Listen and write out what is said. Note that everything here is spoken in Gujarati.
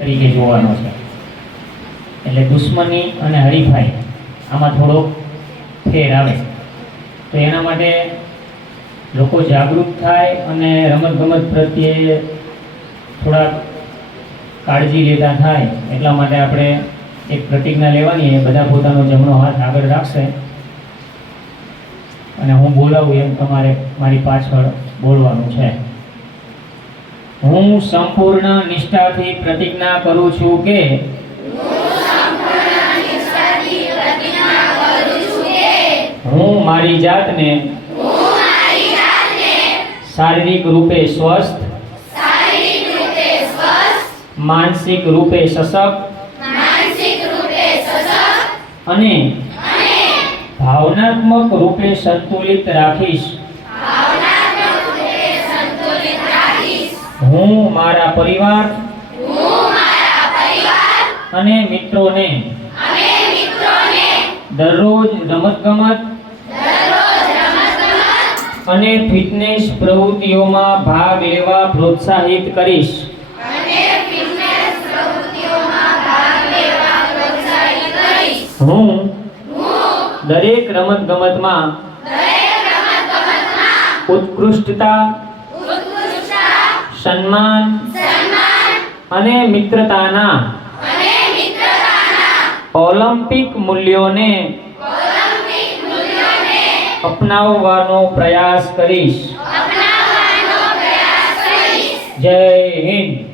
તરીકે જોવાનો છે। એટલે દુશ્મની અને હરીફાઈ આમાં થોડો ફેર આવે। તો એના માટે લોકો જાગૃત થાય અને રમતગમત પ્રત્યે થોડા કાળજી લેતા થાય એટલા માટે આપણે એક પ્રતિજ્ઞા લેવાની। એ બધા પોતાનો જમણો હાથ આગળ રાખશે અને હું બોલાવું એમ તમારે મારી પાછળ બોલવાનું છે। હું સંપૂર્ણ નિષ્ઠાથી પ્રતિજ્ઞા કરું છું કે હું મારી જાતને શારીરિક રૂપે સ્વસ્થ, માનસિક રૂપે સશક્ત અને ભાવનાત્મક રૂપે સંતુલિત રાખીશ। હું મારા પરિવાર અને મિત્રોને દરરોજ રમતગમત અને ફિટનેસ પ્રવૃત્તિઓમાં ભાગ લેવા પ્રોત્સાહિત કરીશ। હું દરેક રમતગમતમાં ઉત્કૃષ્ટતા, સન્માન અને મિત્રતાના ઓલિમ્પિક મૂલ્યોને અપનાવવાનો પ્રયાસ કરીશ। જય હિન્દ।